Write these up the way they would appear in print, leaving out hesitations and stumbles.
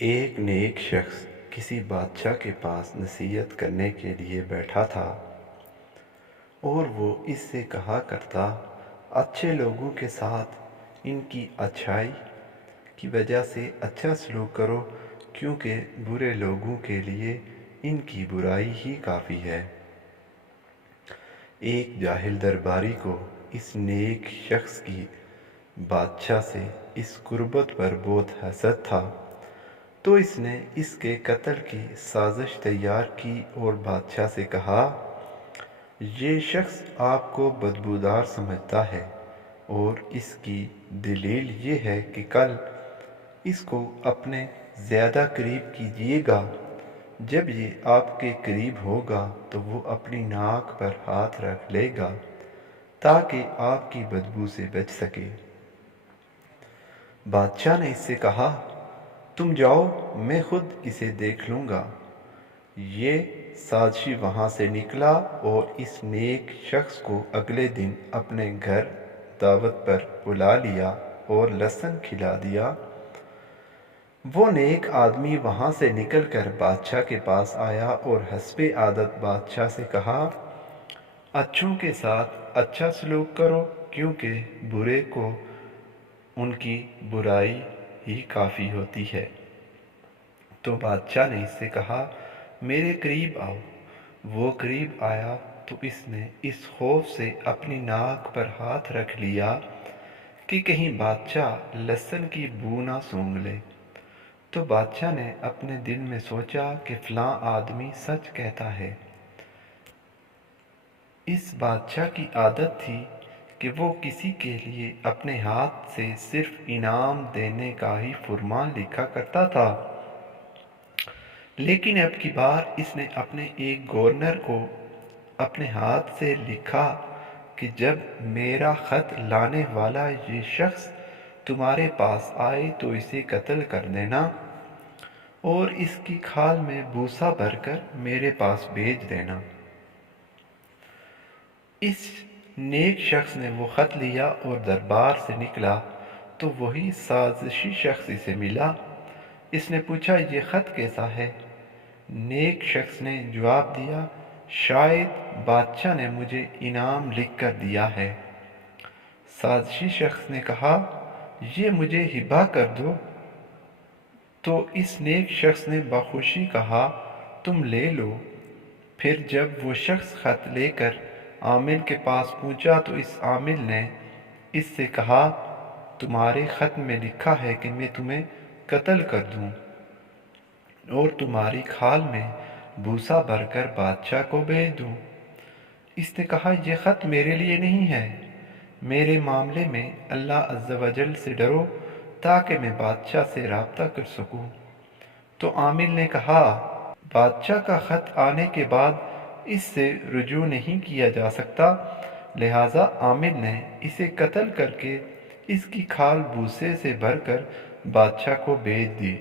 ایک نیک شخص کسی بادشاہ کے پاس نصیحت کرنے کے لیے بیٹھا تھا اور وہ اس سے کہا کرتا، اچھے لوگوں کے ساتھ ان کی اچھائی کی وجہ سے اچھا سلوک کرو، کیونکہ برے لوگوں کے لیے ان کی برائی ہی کافی ہے۔ ایک جاہل درباری کو اس نیک شخص کی بادشاہ سے اس قربت پر بہت حسد تھا، تو اس نے اس کے قتل کی سازش تیار کی اور بادشاہ سے کہا، یہ شخص آپ کو بدبودار سمجھتا ہے اور اس کی دلیل یہ ہے کہ کل اس کو اپنے زیادہ قریب کیجیے گا۔ جب یہ آپ کے قریب ہوگا تو وہ اپنی ناک پر ہاتھ رکھ لے گا تاکہ آپ کی بدبو سے بچ سکے۔ بادشاہ نے اس سے کہا، تم جاؤ، میں خود اسے دیکھ لوں گا۔ یہ سازشی وہاں سے نکلا اور اس نیک شخص کو اگلے دن اپنے گھر دعوت پر بلا لیا اور لہسن کھلا دیا۔ وہ نیک آدمی وہاں سے نکل کر بادشاہ کے پاس آیا اور حسب عادت بادشاہ سے کہا، اچھوں کے ساتھ اچھا سلوک کرو، کیونکہ برے کو ان کی برائی ہی کافی ہوتی ہے۔ تو بادشاہ نے اس سے کہا، میرے قریب آؤ۔ وہ قریب آیا تو اس نے اس خوف سے اپنی ناک پر ہاتھ رکھ لیا کہ کہیں بادشاہ لہسن کی بو نہ سونگھ لے۔ تو بادشاہ نے اپنے دل میں سوچا کہ فلاں آدمی سچ کہتا ہے۔ اس بادشاہ کی عادت تھی کہ وہ کسی کے لیے اپنے ہاتھ سے صرف انعام دینے کا ہی فرمان لکھا کرتا تھا، لیکن اب کی بار اس نے اپنے ایک گورنر کو اپنے ہاتھ سے لکھا کہ جب میرا خط لانے والا یہ شخص تمہارے پاس آئے تو اسے قتل کر دینا اور اس کی کھال میں بوسہ بھر کر میرے پاس بھیج دینا۔ اس نیک شخص نے وہ خط لیا اور دربار سے نکلا تو وہی سازشی شخص اسے ملا۔ اس نے پوچھا، یہ خط کیسا ہے؟ نیک شخص نے جواب دیا، شاید بادشاہ نے مجھے انعام لکھ کر دیا ہے۔ سازشی شخص نے کہا، یہ مجھے ہبہ کر دو۔ تو اس نیک شخص نے بخوشی کہا، تم لے لو۔ پھر جب وہ شخص خط لے کر عامل کے پاس پہنچا تو اس عامل نے اس سے کہا، تمہارے خط میں لکھا ہے کہ میں تمہیں قتل کر دوں اور تمہاری کھال میں بوسہ بھر کر بادشاہ کو بھیج دوں۔ اس نے کہا، یہ خط میرے لیے نہیں ہے، میرے معاملے میں اللہ عز و جل سے ڈرو تاکہ میں بادشاہ سے رابطہ کر سکوں۔ تو عامل نے کہا، بادشاہ کا خط آنے کے بعد اس سے رجوع نہیں کیا جا سکتا، لہٰذا عامل نے اسے قتل کر کے اس کی کھال بوسے سے بھر کر بادشاہ کو بھیج دی۔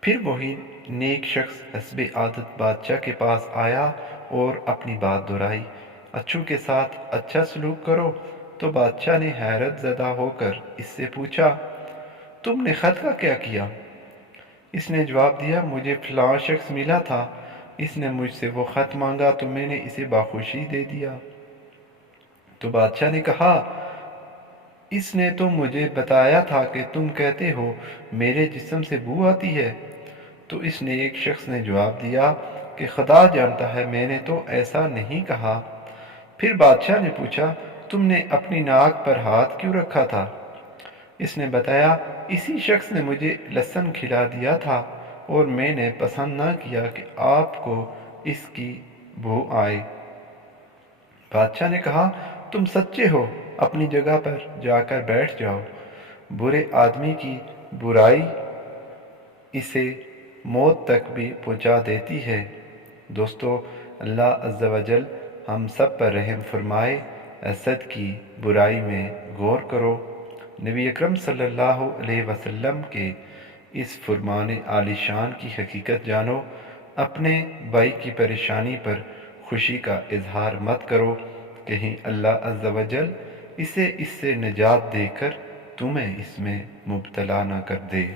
پھر وہی نیک شخص حسب عادت بادشاہ کے پاس آیا اور اپنی بات دہرائی، اچھوں کے ساتھ اچھا سلوک کرو۔ تو بادشاہ نے حیرت زدہ ہو کر اس سے پوچھا، تم نے خط کا کیا کیا؟ اس نے جواب دیا، مجھے فلاں شخص ملا تھا، اس نے مجھ سے وہ خط مانگا تو میں نے اسے بخوشی دے دیا۔ تو بادشاہ نے کہا، اس نے تو مجھے بتایا تھا کہ تم کہتے ہو میرے جسم سے بو آتی ہے۔ تو اس نے ایک شخص نے جواب دیا کہ خدا جانتا ہے، میں نے تو ایسا نہیں کہا۔ پھر بادشاہ نے پوچھا، تم نے اپنی ناک پر ہاتھ کیوں رکھا تھا؟ اس نے بتایا، اسی شخص نے مجھے لہسن کھلا دیا تھا اور میں نے پسند نہ کیا کہ آپ کو اس کی بو آئے۔ بادشاہ نے کہا، تم سچے ہو، اپنی جگہ پر جا کر بیٹھ جاؤ۔ برے آدمی کی برائی اسے موت تک بھی پہنچا دیتی ہے۔ دوستو، اللہ عز و جل ہم سب پر رحم فرمائے۔ حسد کی برائی میں غور کرو۔ نبی اکرم صلی اللہ علیہ وسلم کے اس فرمان عالی شان کی حقیقت جانو۔ اپنے بھائی کی پریشانی پر خوشی کا اظہار مت کرو، کہیں اللہ عز و جل اسے اس سے نجات دے کر تمہیں اس میں مبتلا نہ کر دے۔